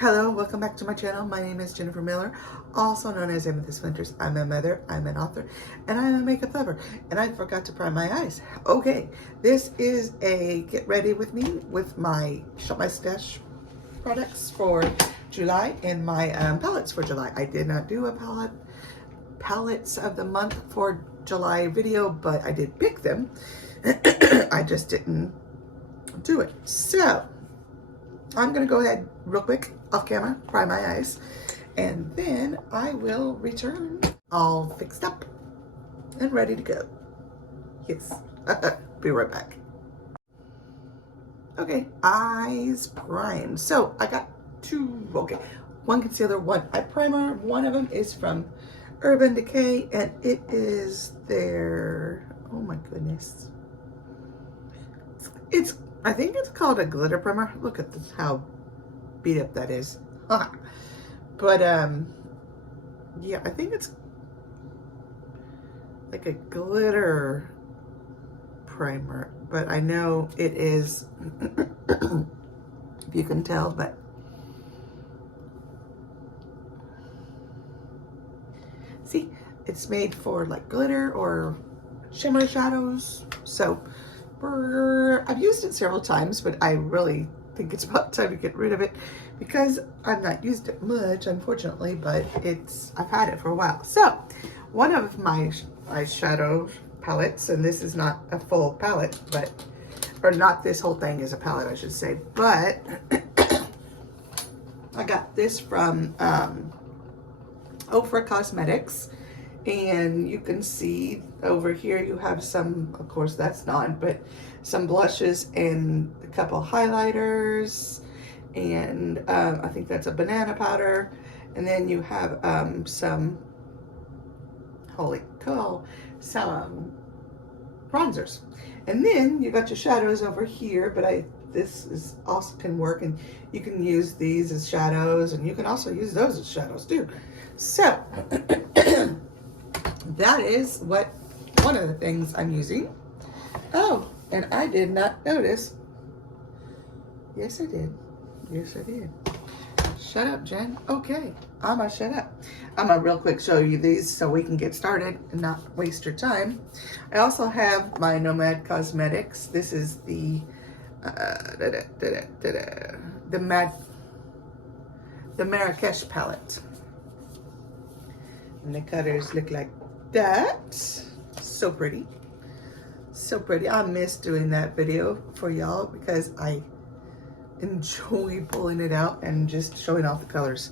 Hello, welcome back to my channel. My name is Jennifer Miller, also known as Amethyst Winters. I'm a mother, I'm an author, and I'm a makeup lover. And I forgot to prime my eyes. Okay, this is a get ready with me with my Shop My Stash products for July and my palettes for July. I did not do a palettes of the month for July video, but I did pick them. I just didn't do it. So I'm gonna go ahead real quick off camera, prime my eyes, and then I will return all fixed up and ready to go. Yes, be right back. Okay, eyes primed. So I got two, one concealer, one eye primer. One of them is from Urban Decay, and it is their, oh my goodness. I think it's called a glitter primer. Look at this, how beat up that is. But yeah, I think it's like a glitter primer, but I know it is, if you can tell, but see, it's made for like glitter or shimmer shadows. So I've used it several times, but I really think it's about time to get rid of it because I've not used it much, unfortunately, but I've had it for a while. So one of my eyeshadow palettes, and this is not a full palette, but, or not this whole thing is a palette, I should say, but I got this from Ofra Cosmetics. And you can see over here you have some, of course that's not, but some blushes and a couple highlighters, and I think that's a banana powder, and then you have some, some bronzers, and then you got your shadows over here. But this is also can work, and you can use these as shadows, and you can also use those as shadows too. So that is one of the things I'm using. Oh, and I did not notice. Yes, I did. Yes, I did. Shut up, Jen. Okay, I'm gonna shut up. I'm gonna real quick show you these so we can get started and not waste your time. I also have my Nomad Cosmetics. This is the Marrakesh palette. And the cutters look like that. So pretty. So pretty. I miss doing that video for y'all because I enjoy pulling it out and just showing off the colors.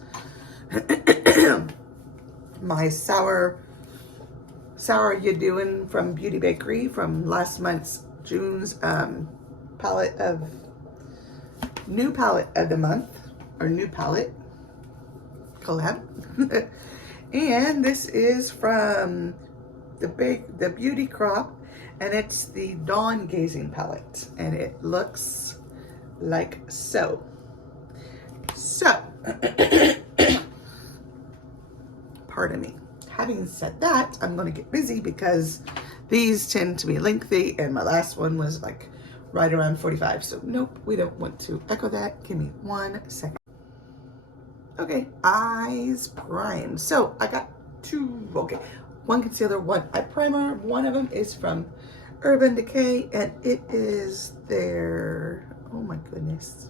My sour you doing from Beauty Bakery from last month's June's new palette of the month, or new palette collab. And this is from the Beauty Crop, and it's the Dawn Gazing palette, and it looks like so. Pardon me. Having said that, I'm going to get busy because these tend to be lengthy, and my last one was like right around 45. So nope, we don't want to echo that. Give me 1 second. Okay, eyes primed. So I got two, one concealer, one eye primer. One of them is from Urban Decay, and it is their, oh my goodness.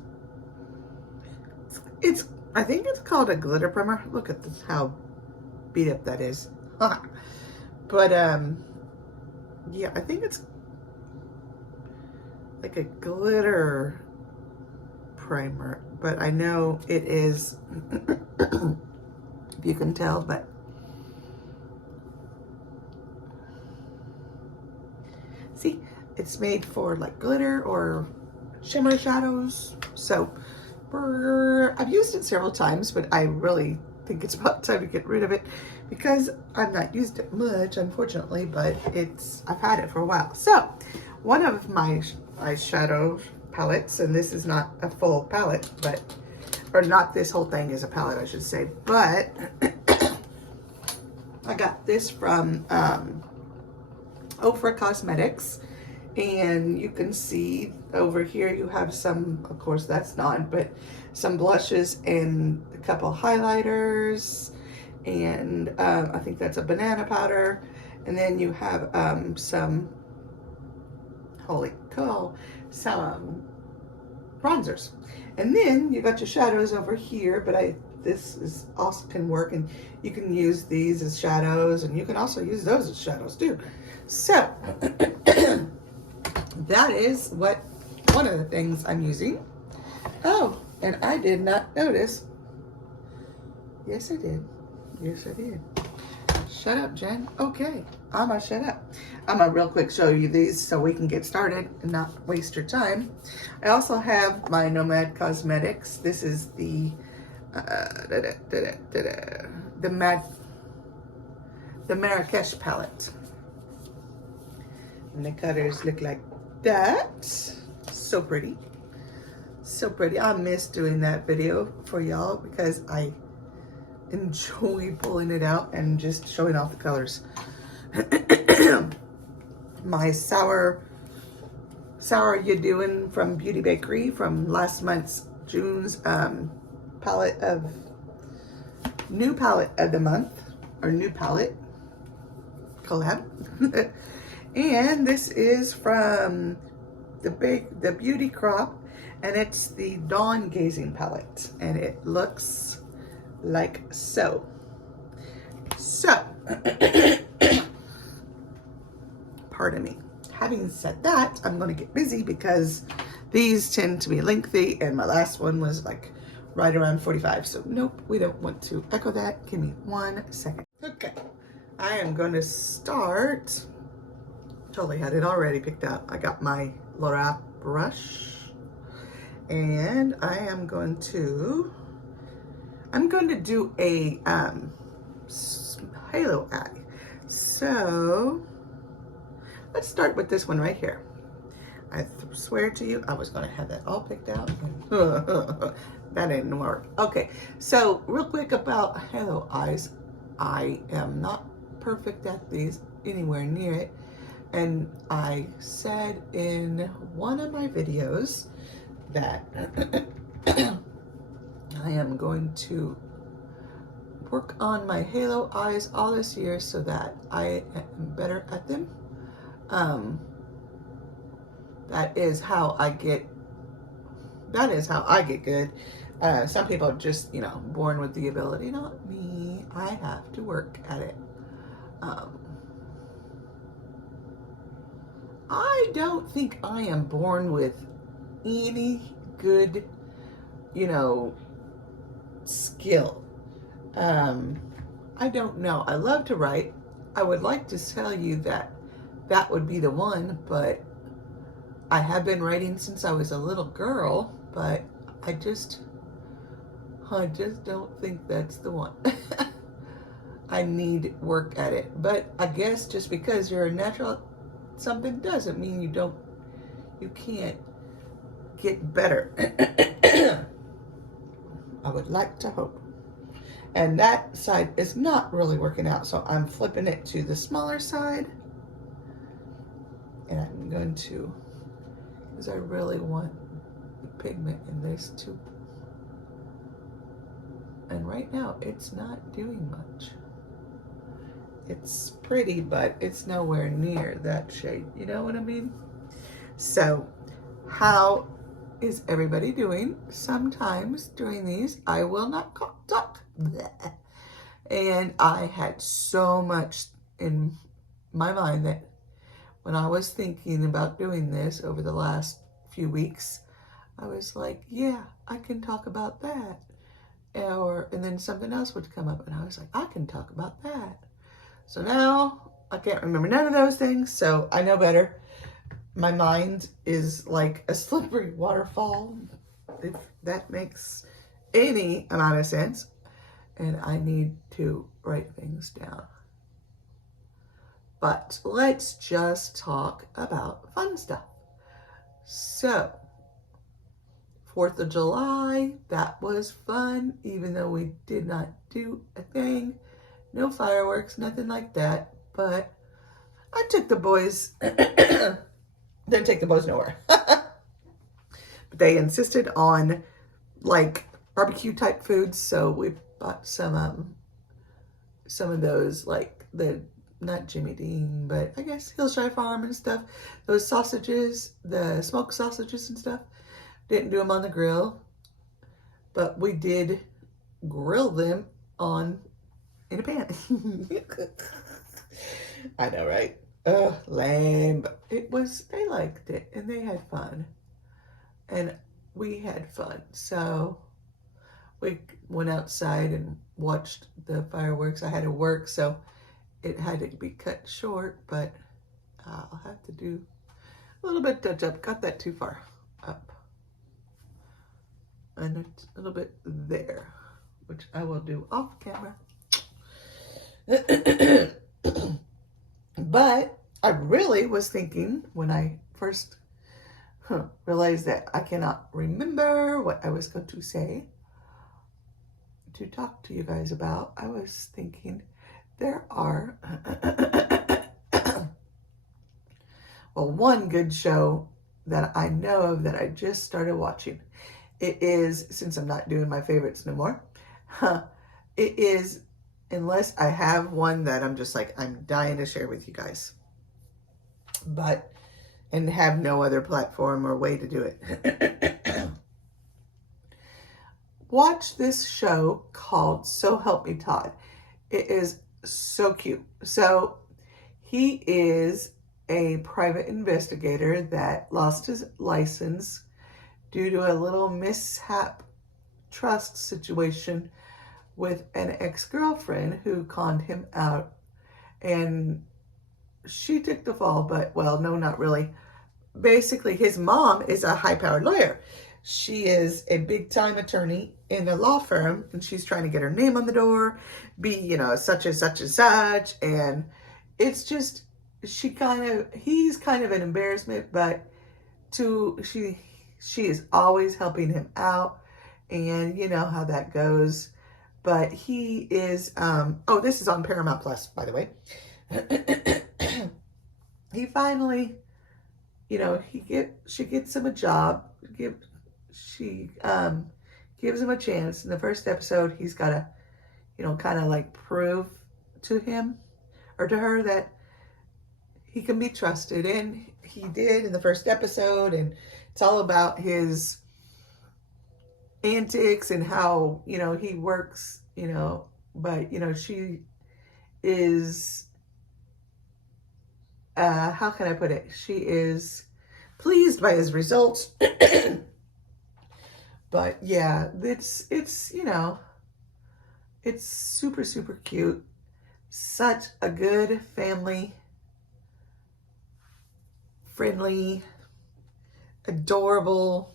I think it's called a glitter primer. Look at this, how beat up that is. But yeah, I think it's like a glitter primer, but I know it is, if you can tell, but see, it's made for like glitter or shimmer shadows. So I've used it several times, but I really think it's about time to get rid of it because I've not used it much, unfortunately, but I've had it for a while. So one of my eyeshadow palettes, and this is not a full palette, but, or not this whole thing is a palette, I should say, but I got this from Ofra Cosmetics, and you can see over here you have some, of course that's not, but some blushes and a couple highlighters, and I think that's a banana powder. And then you have some, holy cow, some bronzers. And then you got your shadows over here, but this is also can work, and you can use these as shadows, and you can also use those as shadows too. So that is one of the things I'm using. Oh, and I did not notice. Yes, I did. Yes, I did. Shut up, Jen. Okay, I'm gonna shut up. I'm gonna real quick show you these so we can get started and not waste your time. I also have my Nomad Cosmetics. This is the Marrakesh palette. And the colors look like that. So pretty. So pretty. I miss doing that video for y'all because I enjoy pulling it out and just showing off the colors. My sour you doing from Beauty Bakery from last month's June's palette of new palette of the month, or new palette collab. And this is from the Beauty Crop, and it's the Dawn Gazing palette, and it looks like so. Pardon me. Having said that, I'm going to get busy because these tend to be lengthy, and my last one was like right around 45. So nope, we don't want to echo that. Give me 1 second. Okay, I am going to start. Totally had it already picked out. I got my Laura brush, and I am going to do a halo eye. So let's start with this one right here. I swear to you, I was gonna have that all picked out. That didn't work. Okay, so real quick about halo eyes. I am not perfect at these, anywhere near it. And I said in one of my videos that I am going to work on my halo eyes all this year so that I am better at them. That is how I get good. Some people are just, born with the ability. Not me. I have to work at it. I don't think I am born with any good, skill. I don't know. I love to write. I would like to tell you that would be the one, but I have been writing since I was a little girl, but I just don't think that's the one. I need work at it. But I guess just because you're a natural something doesn't mean you can't get better. I would like to hope. And that side is not really working out, so I'm flipping it to the smaller side. And I'm going to, because I really want the pigment in this too. And right now, it's not doing much. It's pretty, but it's nowhere near that shade. You know what I mean? So, how is everybody doing? Sometimes during these, I will not talk. And I had so much in my mind that when I was thinking about doing this over the last few weeks, I was like, yeah, I can talk about that. And then something else would come up, and I was like, I can talk about that. So now I can't remember none of those things, so I know better. My mind is like a slippery waterfall, if that makes any amount of sense. And I need to write things down. But let's just talk about fun stuff. So, 4th of July, that was fun, even though we did not do a thing. No fireworks, nothing like that. But I took the boys, didn't take the boys nowhere. But they insisted on like barbecue type foods. So we bought some of those, like the, not Jimmy Dean, but I guess Hillshire Farm and stuff. Those sausages, the smoked sausages and stuff. Didn't do them on the grill, but we did grill them in a pan. I know, right? Lame. But they liked it and they had fun. And we had fun. So we went outside and watched the fireworks. I had to work, so it had to be cut short, but I'll have to do a little bit touch up. Got that too far up. And a little bit there, which I will do off camera. But I really was thinking when I first realized that I cannot remember what I was going to say to talk to you guys about, I was thinking there are well, one good show that I know of that I just started watching. It is, since I'm not doing my favorites no more, it is, unless I have one that I'm just like, I'm dying to share with you guys, but, and have no other platform or way to do it. Watch this show called So Help Me Todd. It is so cute. So he is a private investigator that lost his license due to a little mishap trust situation with an ex-girlfriend who conned him out. And she took the fall, but, well, no, not really. Basically, his mom is a high-powered lawyer. She is a big-time attorney in a law firm, and she's trying to get her name on the door, be, such and such and such. And it's just, he's kind of an embarrassment, but she is always helping him out, and you know how that goes. But he is, this is on Paramount Plus, by the way. He finally, she gets him a job. She gives him a chance. In the first episode, he's got to, kind of like prove to him or to her that he can be trusted. And he did in the first episode. And it's all about his antics and how, he works, but, she is, how can I put it? She is pleased by his results. But yeah, it's super, super cute. Such a good family friendly, adorable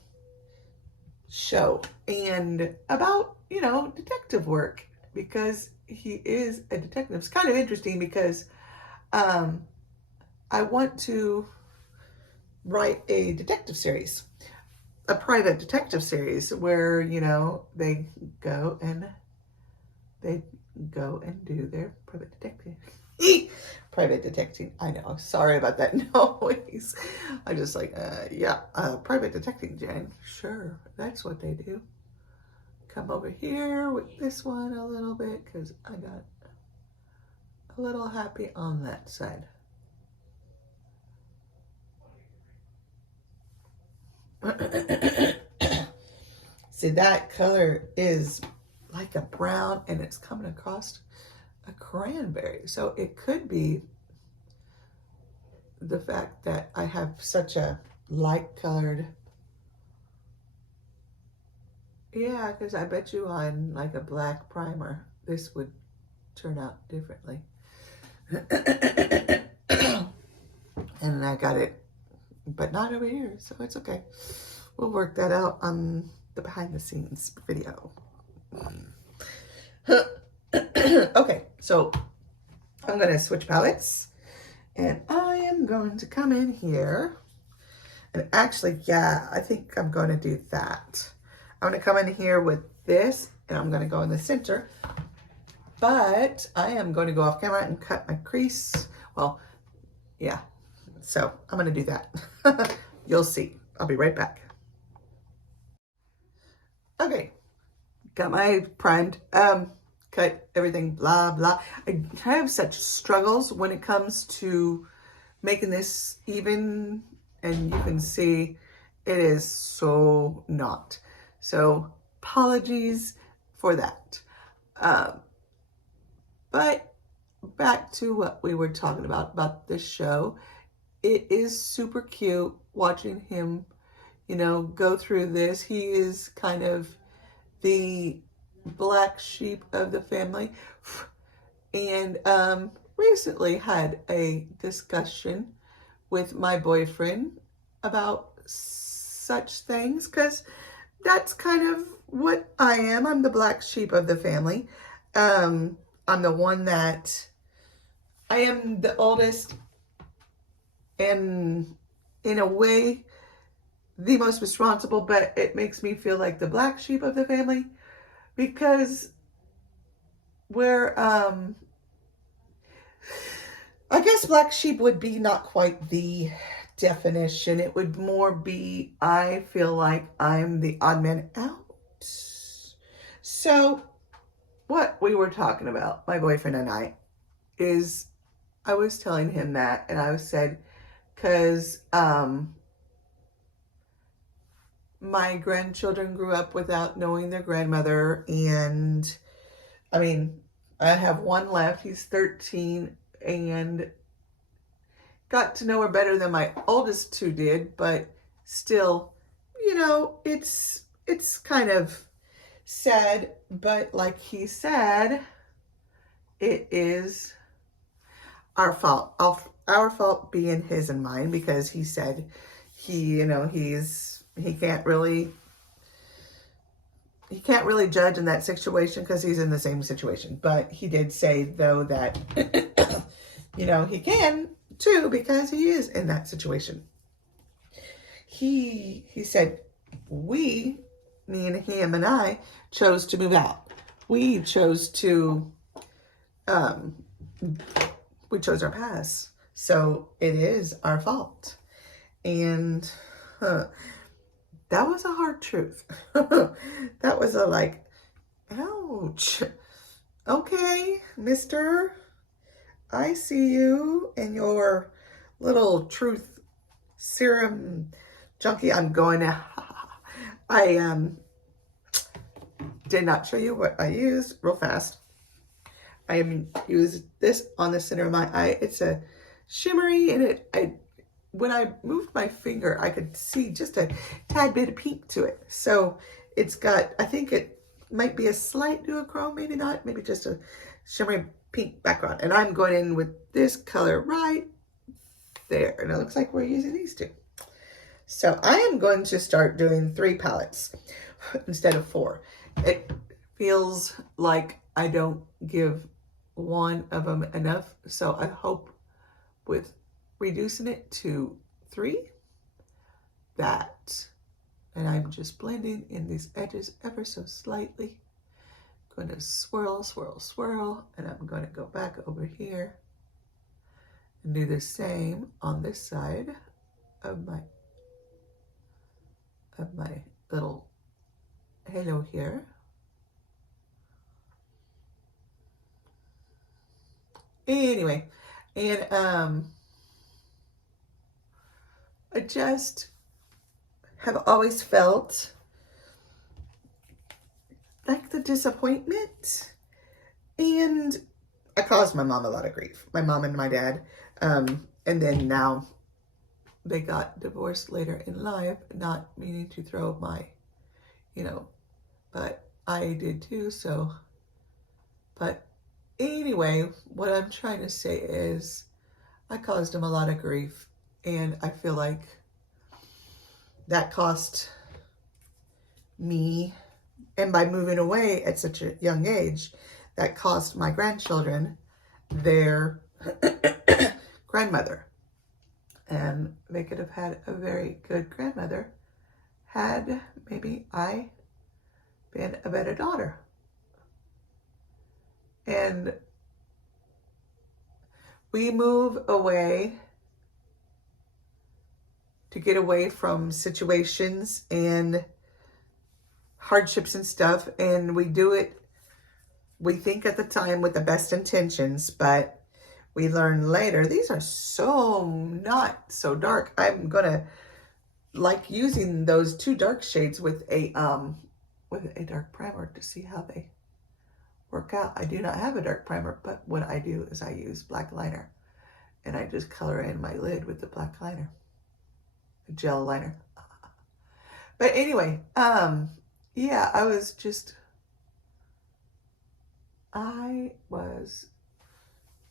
show, and about, detective work, because he is a detective. It's kind of interesting because I want to write a detective series, a private detective series where, they go and do their private detective. Private detecting. I know. Sorry about that noise. I just like, private detecting, Jen. Sure. That's what they do. Come over here with this one a little bit because I got a little happy on that side. See, that color is like a brown and it's coming across a cranberry. So it could be the fact that I have such a light colored. Yeah, because I bet you on like a black primer, this would turn out differently. And I got it, but not over here, so it's okay. We'll work that out on the behind the scenes video. Okay, so I'm going to switch palettes, and I am going to come in here, and actually, I think I'm going to do that. I'm going to come in here with this, and I'm going to go in the center, but I am going to go off camera and cut my crease. Well, yeah, so I'm going to do that. You'll see. I'll be right back. Okay, got my primed, cut everything, blah, blah. I have such struggles when it comes to making this even, and you can see it is so not. So apologies for that. But back to what we were talking about this show. It is super cute watching him, go through this. He is kind of the black sheep of the family. And recently had a discussion with my boyfriend about such things, because that's kind of what I am. I'm the black sheep of the family. I'm the one that I am the oldest, and in a way the most responsible, but it makes me feel like the black sheep of the family, because we're I guess black sheep would be not quite the definition. It would more be, I feel like I'm the odd man out. So what we were talking about, my boyfriend and I, is I was telling him that, and I said, because my grandchildren grew up without knowing their grandmother, and I mean, I have one left. He's 13 and got to know her better than my oldest two did, but still, it's kind of sad. But like he said, it is our fault. Our fault being his and mine, because he said he can't really judge in that situation because he's in the same situation. But he did say, though, that he can too, because he is in that situation. He said, me and him and I chose to move out. We chose our paths. So it is our fault. And that was a hard truth. That was a like, ouch. Okay, mister, I see you and your little truth serum junkie. I'm going to, I did not show you what I used real fast. I used this on the center of my eye. It's a shimmery, and when I moved my finger, I could see just a tad bit of pink to it. So it's got, I think it might be a slight duochrome, maybe not, maybe just a shimmery pink background. And I'm going in with this color right there. And it looks like we're using these two. So I am going to start doing 3 palettes instead of 4. It feels like I don't give one of them enough. So I hope with reducing it to 3, and I'm just blending in these edges ever so slightly. Going to swirl, swirl, swirl, and I'm going to go back over here and do the same on this side of my little halo here. Anyway, and I just have always felt like the disappointment, and I caused my mom a lot of grief. My mom and my dad, and then now they got divorced later in life, not meaning to throw my, but I did too. So, but anyway, what I'm trying to say is I caused them a lot of grief, and I feel like that cost me, and by moving away at such a young age, that cost my grandchildren their grandmother. And they could have had a very good grandmother had maybe I been a better daughter. And we move away to get away from situations, and hardships and stuff, and we do it, we think at the time with the best intentions, but we learn later, these are so not so dark. I'm gonna like using those two dark shades with a dark primer to see how they work out. I do not have a dark primer, but what I do is I use black liner, and I just color in my lid with the black liner, a gel liner. But anyway, yeah, I was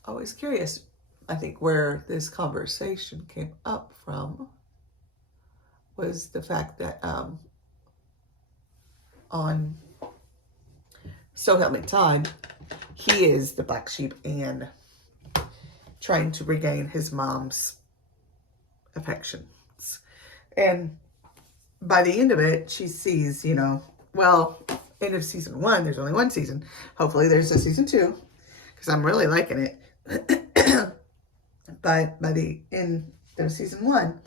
always curious. I think where this conversation came up from was the fact that on So Help Me Todd, he is the black sheep and trying to regain his mom's affections. And by the end of it, she sees, you know, well, end of season 1, there's only one season. Hopefully there's a season 2, because I'm really liking it. But by the end of season 1,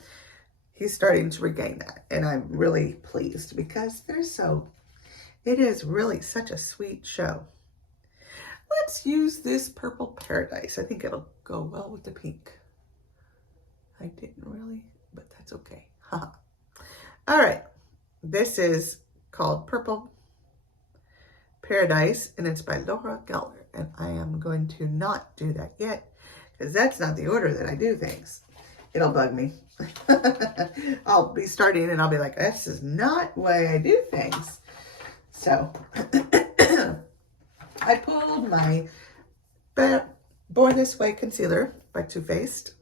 he's starting to regain that. And I'm really pleased because it is really such a sweet show. Let's use this Purple Paradise. I think it'll go well with the pink. I didn't really, but that's okay. All right. This is called Purple Paradise, and it's by Laura Geller. And I am going to not do that yet, because that's not the order that I do things. It'll bug me. I'll be starting and I'll be like, this is not the way I do things. So I pulled my Born This Way concealer by Too Faced.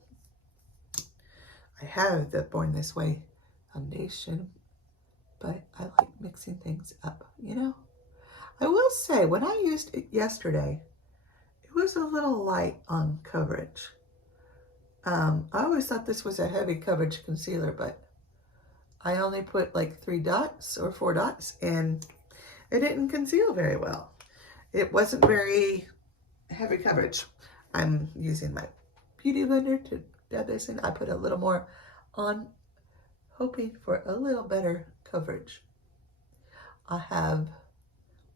I have the Born This Way foundation, but I like mixing things up, you know? I will say, when I used it yesterday, it was a little light on coverage. I always thought this was a heavy coverage concealer, but I only put like 3 dots or 4 dots, and it didn't conceal very well. It wasn't very heavy coverage. I'm using my beauty blender to dab this in. I put a little more on, hoping for a little better coverage. I have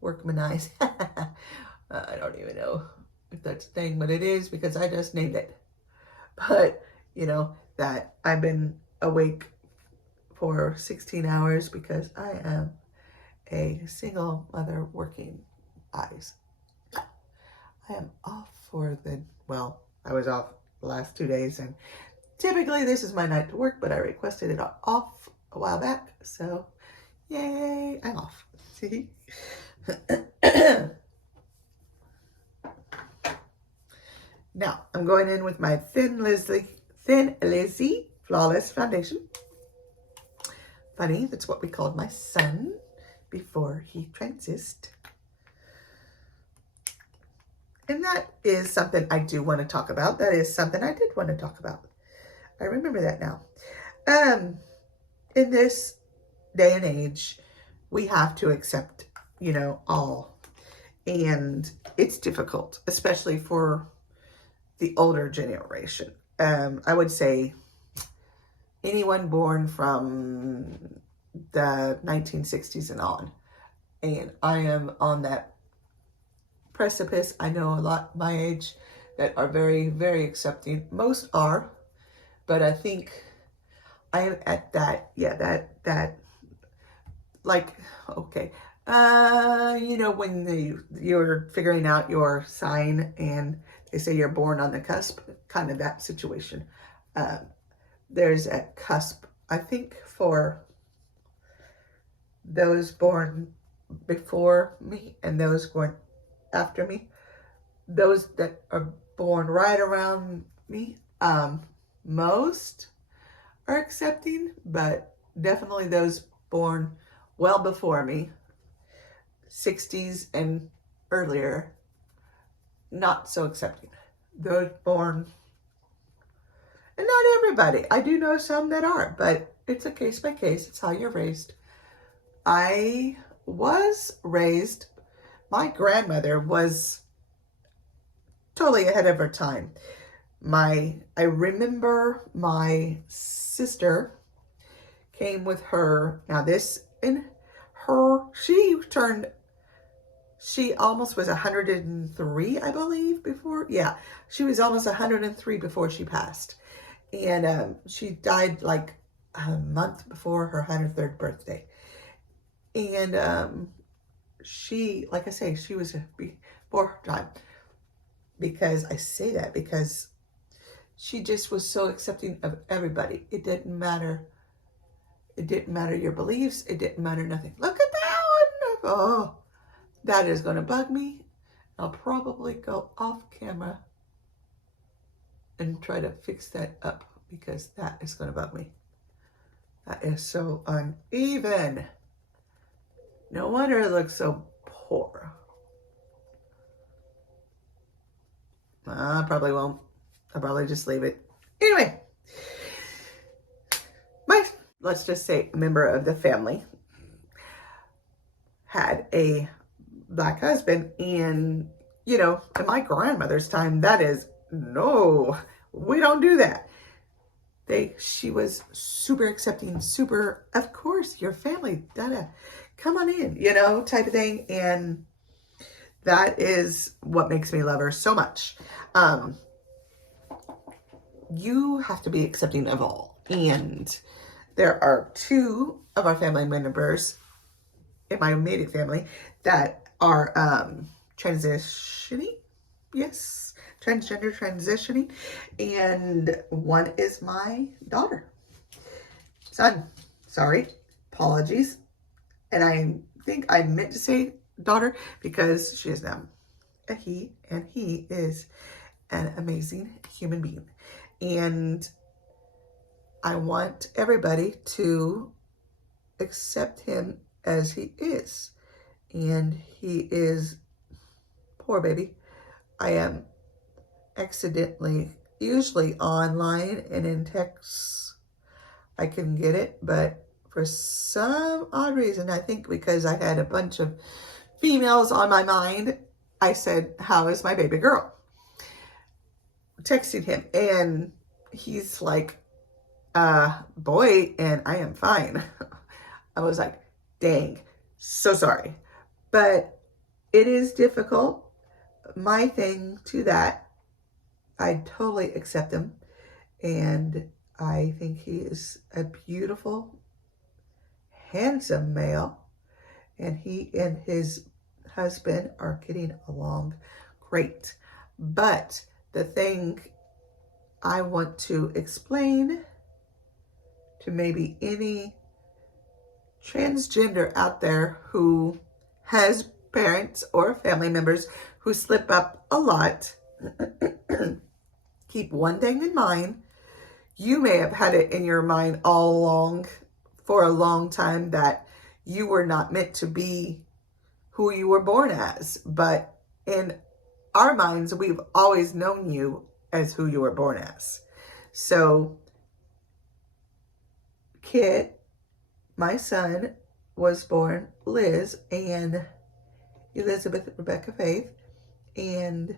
workman eyes. I don't even know if that's a thing, but it is, because I just named it. But, you know, that I've been awake for 16 hours because I am a single mother working eyes. I am off for I was off the last 2 days, and typically this is my night to work, but I requested it off a while back, so yay, I'm off. See? Now, I'm going in with my Thin Lizzy Flawless Foundation. Funny, that's what we called my son before he transitioned. And that is something I do want to talk about. That is something I did want to talk about. I remember that now. In this day and age, we have to accept, you know, all. And it's difficult, especially for the older generation. I would say anyone born from the 1960s and on. And I am on that precipice. I know a lot my age that are very, very accepting. Most are, but I think I am at that, that like, okay. You know, when you're figuring out your sign and they say you're born on the cusp, kind of that situation. There's a cusp, I think, for those born before me and those born after me. Those that are born right around me, most are accepting, but definitely those born well before me, 60s and earlier, not so accepting. Those born, and not everybody. I do know some that are, but it's a case by case. It's how you're raised. I was raised, my grandmother was totally ahead of her time. I remember my sister came with her, now this in she almost was 103, I believe, before. Yeah, she was almost 103 before she passed. And she died like a month before her 103rd birthday. And she, like I say, she was before her time. Because I say that because she just was so accepting of everybody. It didn't matter. It didn't matter your beliefs. It didn't matter nothing. Look at that one. Oh, that is going to bug me. I'll probably go off camera and try to fix that up because that is going to bug me. That is so uneven. No wonder it looks so poor. I probably won't. I'll probably just leave it. Anyway, let's just say a member of the family had a black husband, and in my grandmother's time, that is, no, we don't do that. She was super accepting, super, of course, your family, come on in, type of thing. And that is what makes me love her so much. You have to be accepting of all. And there are 2 of our family members in my immediate family that are transitioning. Yes, transgender transitioning. And one is my son. Sorry, apologies. And I think I meant to say daughter because she is now a he, and he is an amazing human being. And I want everybody to accept him as he is. And he is, poor baby. I am accidentally, usually online and in text, I can get it. But for some odd reason, I think because I had a bunch of females on my mind, I said, how is my baby girl? Texting him, and he's like, boy, and I am fine. I was like, dang, so sorry. But it is difficult. My thing to that, I totally accept him. And I think he is a beautiful, handsome male. And he and his husband are getting along great. But the thing I want to explain to maybe any transgender out there who has parents or family members who slip up a lot, keep one thing in mind. You may have had it in your mind all along for a long time that you were not meant to be who you were born as. But in our minds, we've always known you as who you were born as. So, Kit, my son, was born Liz and Elizabeth Rebecca Faith. And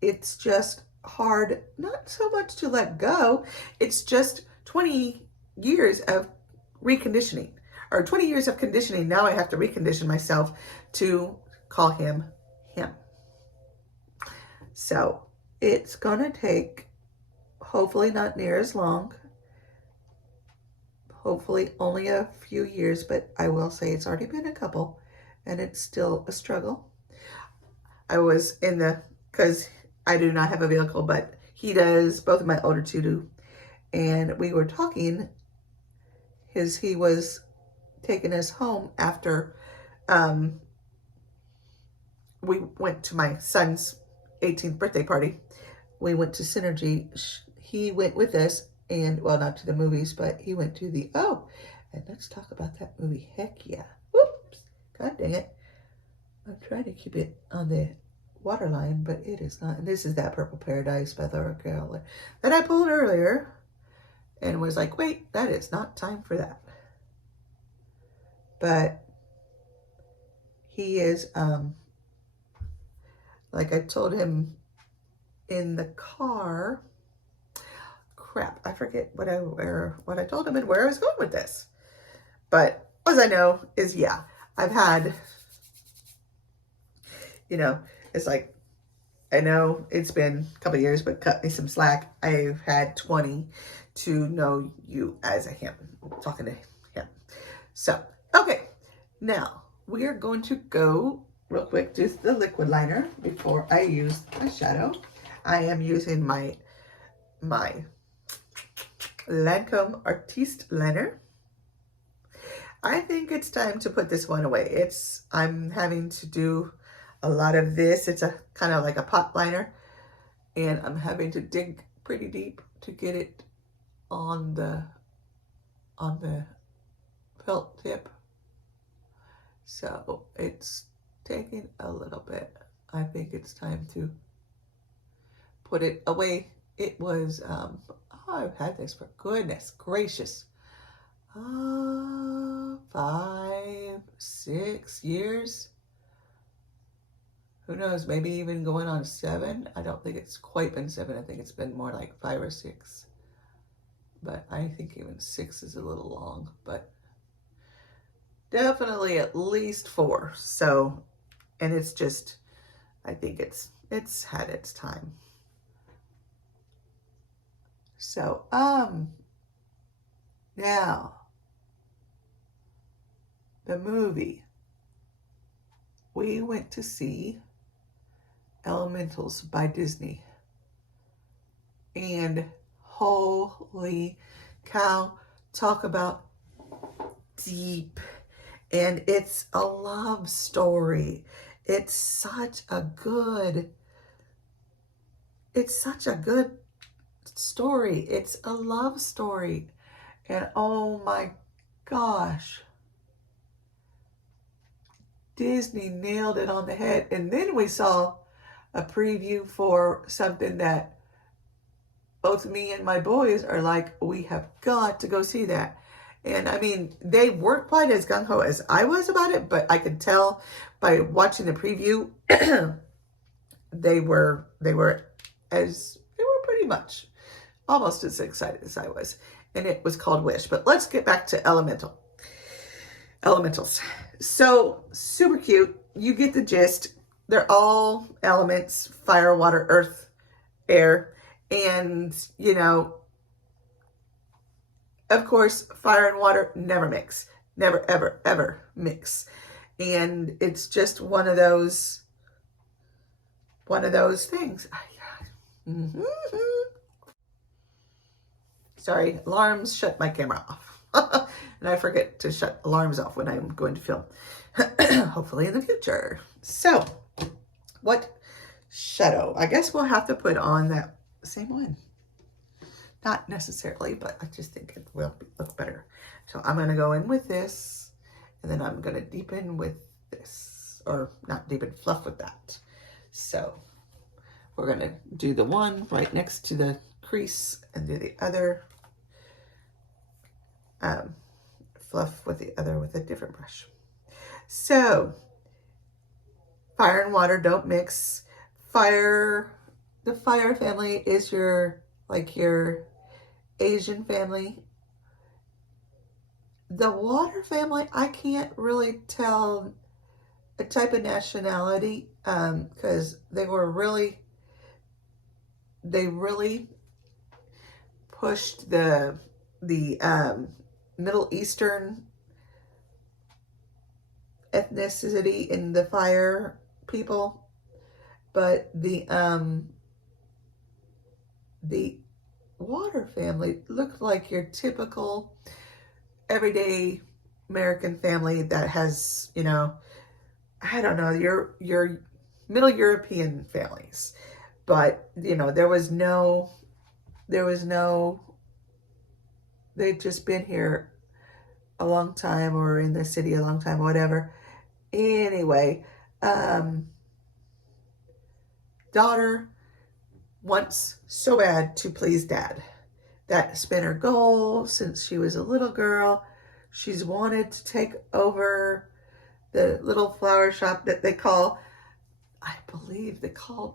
it's just hard, not so much to let go. It's just 20 years of reconditioning, or 20 years of conditioning. Now I have to recondition myself to call him him. So it's going to take, hopefully not near as long, hopefully only a few years, but I will say it's already been a couple, and it's still a struggle. I was because I do not have a vehicle, but he does, both of my older 2 do, and we were talking, he was taking us home after we went to my son's 18th birthday party. We went to Synergy. He went with us, and, well, not to the movies, but he went to and let's talk about that movie. Heck yeah. Whoops. God dang it. I'm trying to keep it on the waterline, but it is not. And this is That Purple Paradise by Laura Geller that I pulled earlier and was like, wait, that is not time for that. But he is, like I told him in the car, crap, I forget what I told him and where I was going with this. But as I know is, yeah, I've had, you know, it's like, I know it's been a couple of years, but cut me some slack. I've had 20 to know you as a him, talking to him. So, okay, now we are going to go real quick to the liquid liner before I use my shadow. I am using my Lancome Artiste liner. I think it's time to put this one away. I'm having to do a lot of this. It's a kind of like a pot liner, and I'm having to dig pretty deep to get it on the felt tip. So it's taking a little bit. I think it's time to put it away. It was, I've had this for goodness gracious, 5, 6 years. Who knows, maybe even going on 7. I don't think it's quite been 7. I think it's been more like 5 or 6. But I think even 6 is a little long, but definitely at least 4. So, and it's just, I think it's had its time. So, now, the movie. We went to see Elementals by Disney. And holy cow, talk about deep. And it's a love story. It's such a good story. It's a love story. And oh my gosh, Disney nailed it on the head. And then we saw a preview for something that both me and my boys are like, we have got to go see that. And I mean, they weren't quite as gung-ho as I was about it, but I could tell by watching the preview, they were pretty much almost as excited as I was. And it was called Wish. But let's get back to Elementals. So super cute. You get the gist. They're all elements: fire, water, earth, air. And, you know, of course, fire and water never mix. Never, ever, ever mix. And it's just one of those things. Mm-hmm. Sorry, alarms shut my camera off. And I forget to shut alarms off when I'm going to film. Hopefully in the future. So, what shadow? I guess we'll have to put on that same one. Not necessarily, but I just think it will look better. So I'm going to go in with this, and then I'm going to deepen with this, or not deepen, fluff with that. So we're going to do the one right next to the crease and do the other, fluff with the other with a different brush. So fire and water don't mix. The fire family is your Asian family. The water family, I can't really tell a type of nationality, because they really pushed the Middle Eastern ethnicity in the fire people, but the water family looked like your typical everyday American family that has, you know, I don't know, your Middle European families. But, you know, they'd just been here a long time, or in the city a long time, whatever. Anyway, daughter wants so bad to please dad. That's been her goal since she was a little girl. She's wanted to take over the little flower shop that they call, I believe they called,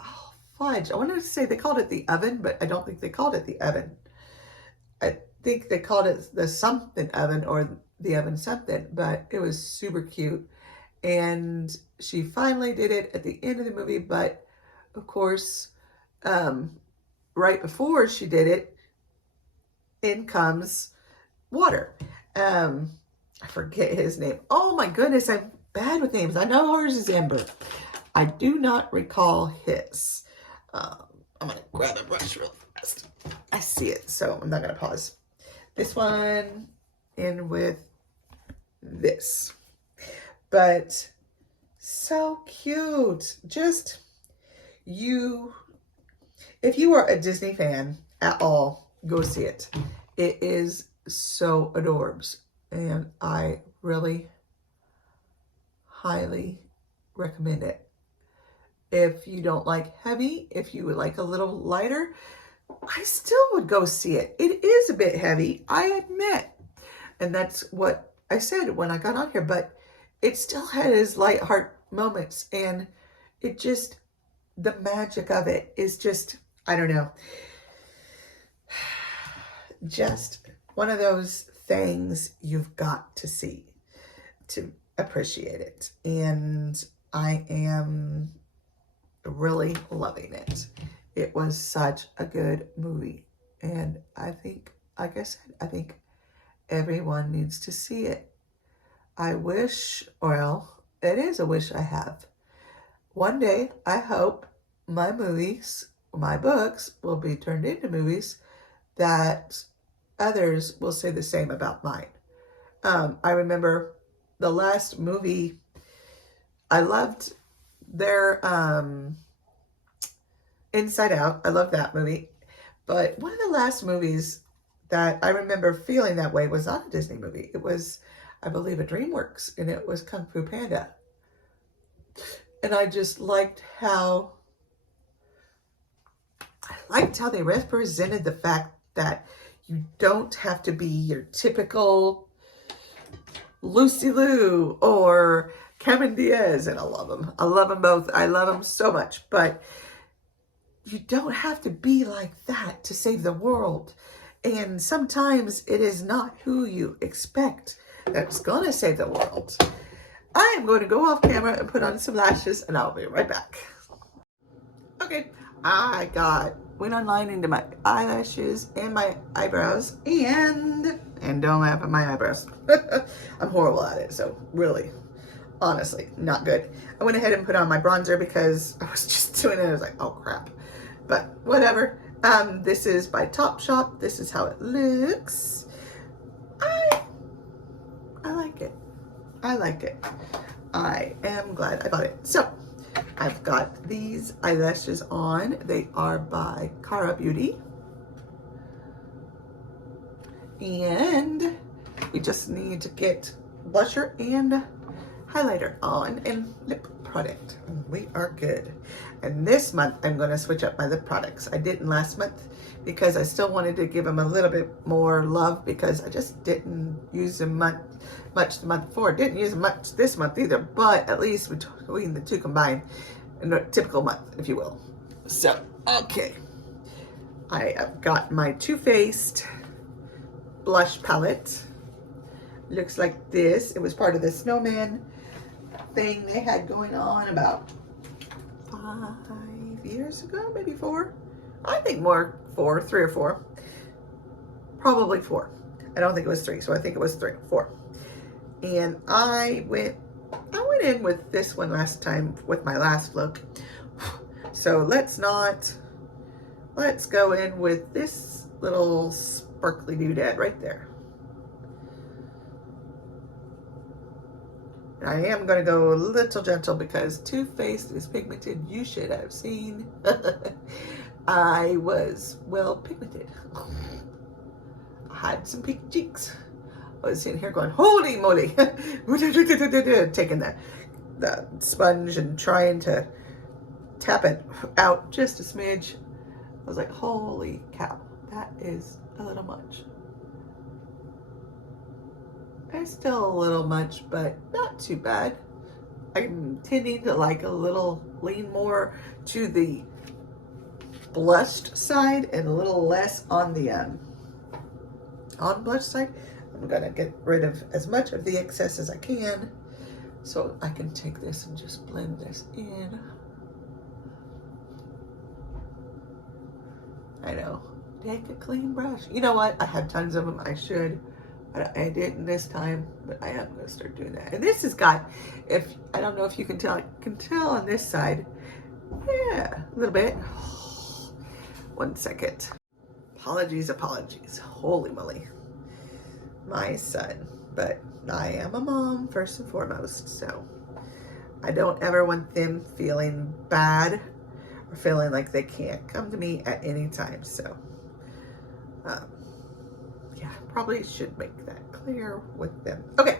oh fudge, I wanted to say they called it the Oven, but I don't think they called it the Oven. I think they called it the something oven, or the oven something, but it was super cute. And she finally did it at the end of the movie, but of course, right before she did it, in comes water. I forget his name. Oh my goodness, I'm bad with names. I know hers is Ember. I do not recall his. I'm going to grab a brush real fast. I see it, so I'm not going to pause. This one in with this. But so cute. Just if you are a Disney fan at all, go see it. It is so adorbs. And I really highly recommend it. If you don't like heavy, if you would like a little lighter, I still would go see it. It is a bit heavy, I admit. And that's what I said when I got on here, but it still has lightheart moments. And it just, the magic of it is just, I don't know, just one of those things you've got to see to appreciate it. And I am really loving it. It was such a good movie. And I think, like I said, I think everyone needs to see it. I wish, well, it is a wish I have. One day, I hope my movies, my books will be turned into movies that others will say the same about mine. I remember the last movie, I loved their Inside Out. I love that movie. But one of the last movies that I remember feeling that way was not a Disney movie. It was, I believe, a DreamWorks, and it was Kung Fu Panda. And I just liked how they represented the fact that you don't have to be your typical Lucy Liu or Cameron Diaz, and I love them. I love them both. I love them so much, but you don't have to be like that to save the world. And sometimes it is not who you expect that's going to save the world. I am going to go off camera and put on some lashes, and I'll be right back. Okay, went online into my eyelashes and my eyebrows, and don't laugh at my eyebrows. I'm horrible at it, so really, honestly, not good. I went ahead and put on my bronzer because I was just doing it. I was like, oh crap. But whatever. This is by Topshop. This is how it looks. I like it. I like it. I am glad I bought it. So I've got these eyelashes on. They are by Cara Beauty. And we just need to get blusher and highlighter on and lip product. We are good. And this month I'm going to switch up my lip products. I didn't last month because I still wanted to give them a little bit more love because I just didn't use them much the month before. Didn't use them much this month either, but at least between the two combined, a typical month, if you will. So, okay. I have got my Too Faced blush palette. Looks like this. It was part of the snowman thing they had going on about 5 years ago, maybe 4. I think more 4, 3 or 4. Probably 4. I don't think it was 3, so I think it was 4. And I went in with this one last time with my last look. So let's go in with this little sparkly doodad right there. I am going to go a little gentle because Too Faced is pigmented. You should have seen. I was well pigmented. I had some pink cheeks. I was sitting here going, holy moly. Taking the sponge and trying to tap it out just a smidge. I was like, holy cow, that is a little much. It's still a little much, but not too bad. I'm tending to lean more to the blushed side and a little less on the on blush side. I'm gonna get rid of as much of the excess as I can so I can take this and just blend this in. I know, take a clean brush. You know what? I have tons of them. I should, but I didn't this time. But I am gonna start doing that. And this has got, if I don't know if you can tell, I can tell on this side. Yeah, a little bit. 1 second. Apologies, apologies. Holy moly, my son. But I am a mom first and foremost, so I don't ever want them feeling bad or feeling like they can't come to me at any time. So yeah, probably should make that clear with them. Okay,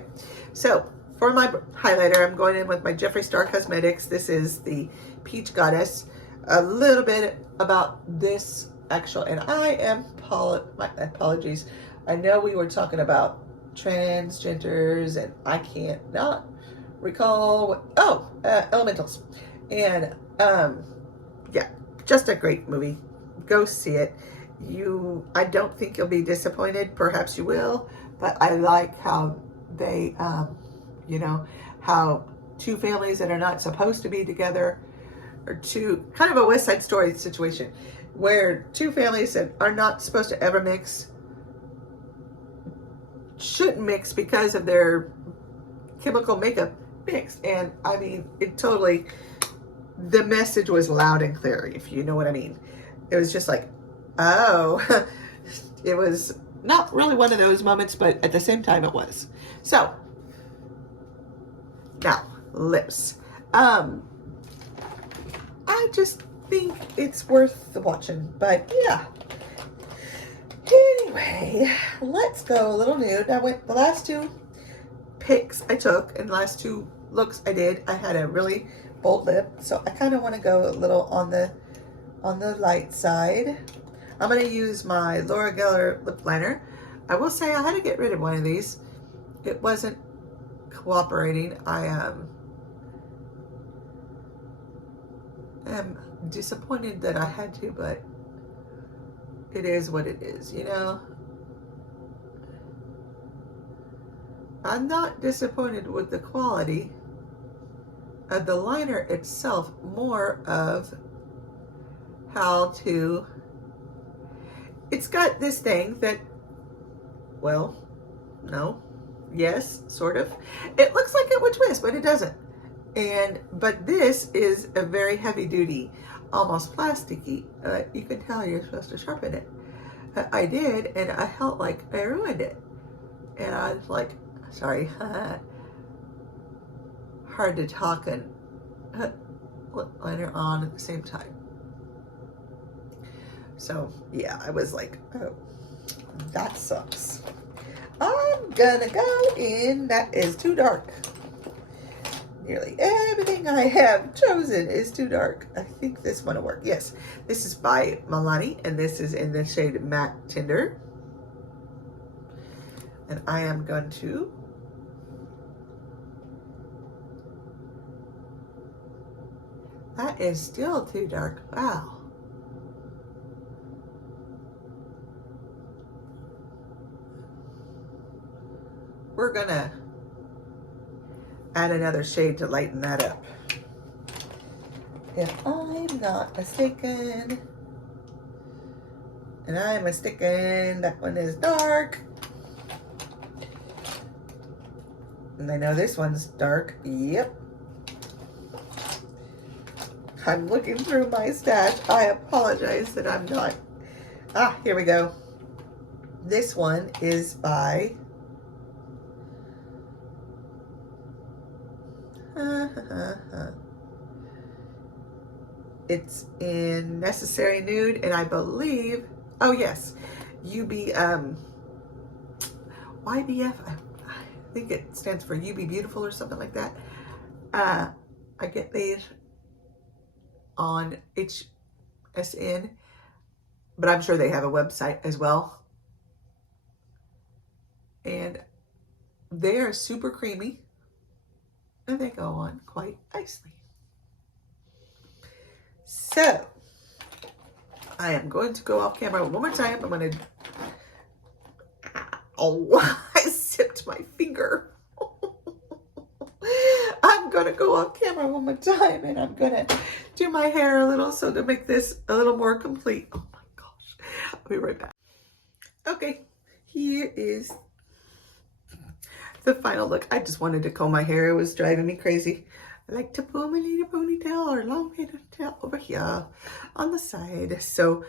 so for my highlighter, I'm going in with my Jeffree Star Cosmetics. This is the Peach Goddess. A little bit about this actual, and I am, my apologies. I know we were talking about transgenders, and I can't not recall what, Elementals. And yeah, just a great movie. Go see it. I don't think you'll be disappointed. Perhaps you will, but I like how they, you know, how two families that are not supposed to be together, or two, kind of a West Side Story situation, where two families that are not supposed to ever mix, shouldn't mix because of their chemical makeup mixed. And I mean, it totally, the message was loud and clear, if you know what I mean. It was just like, oh, it was not really one of those moments, but at the same time it was. So now lips. I just think it's worth watching, but yeah. Anyway, let's go a little nude. I went, the last two pics I took and the last two looks I did, I had a really bold lip, so I kind of want to go a little on the light side. I'm going to use my Laura Geller lip liner. I will say I had to get rid of one of these. It wasn't cooperating. I am disappointed that I had to, but it is what it is, you know. I'm not disappointed with the quality of the liner itself, more of how to, it's got this thing that, well, no, yes, sort of. It looks like it would twist, but it doesn't. But this is a very heavy duty, almost plasticky. You can tell you're supposed to sharpen it. I did, and I felt like I ruined it. And I was like, sorry, hard to talk and lip liner on at the same time. So yeah, I was like, oh, that sucks. I'm gonna go in, that is too dark. Nearly everything I have chosen is too dark. I think this one will work. Yes, this is by Milani, and this is in the shade Matte Tinder. And I am going to that is still too dark. Wow. We're gonna add another shade to lighten that up, if I'm not mistaken. And I'm mistaken, that one is dark. And I know this one's dark. Yep. I'm looking through my stash. I apologize that I'm not. Ah, here we go. This one is by it's in Necessary Nude, and I believe, oh yes, YBF, I think it stands for You Be Beautiful or something like that. I get these on HSN, but I'm sure they have a website as well. And they are super creamy, and they go on quite nicely. So I am going to go off camera one more time. I'm going to, oh, I except my finger. I'm gonna go off camera one more time and I'm gonna do my hair a little so to make this a little more complete. Oh my gosh, I'll be right back. Okay, here is the final look. I just wanted to comb my hair. It was driving me crazy. I like to pull my little ponytail or long ponytail over here on the side. So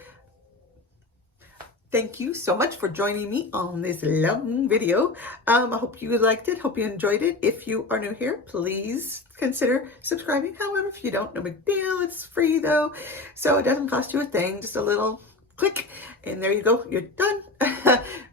thank you so much for joining me on this long video. I hope you liked it. Hope you enjoyed it. If you are new here, please consider subscribing. However, if you don't, no big deal. It's free though. So it doesn't cost you a thing, just a little click and there you go, you're done.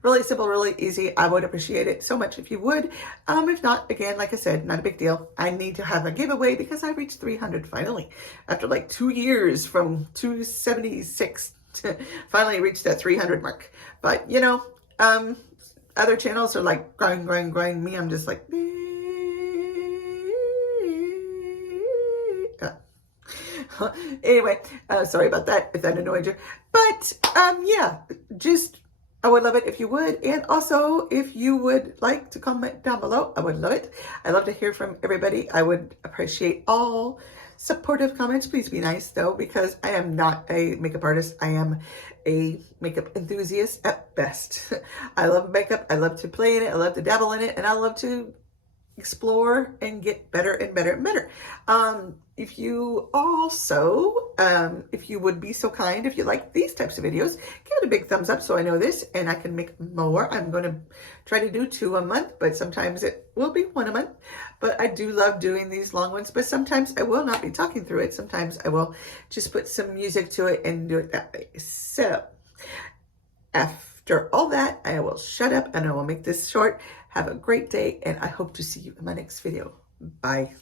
Really simple, really easy. I would appreciate it so much if you would. If not, again, like I said, not a big deal. I need to have a giveaway because I reached 300 finally after like 2 years from 276 to finally reached that 300 mark. But you know, other channels are like growing. Me, I'm just like anyway, sorry about that if that annoyed you. But yeah, just I would love it if you would. And also, if you would like to comment down below, I would love it. I love to hear from everybody. I would appreciate all supportive comments. Please be nice though, because I am not a makeup artist. I am a makeup enthusiast at best. I love makeup. I love to play in it. I love to dabble in it. And I love to explore and get better and better and better. If you also, if you would be so kind, if you like these types of videos, give it a big thumbs up so I know this and I can make more. I'm going to try to do 2 a month, but sometimes it will be 1 a month. But I do love doing these long ones, but sometimes I will not be talking through it. Sometimes I will just put some music to it and do it that way. So after all that, I will shut up and I will make this short. Have a great day, and I hope to see you in my next video. Bye.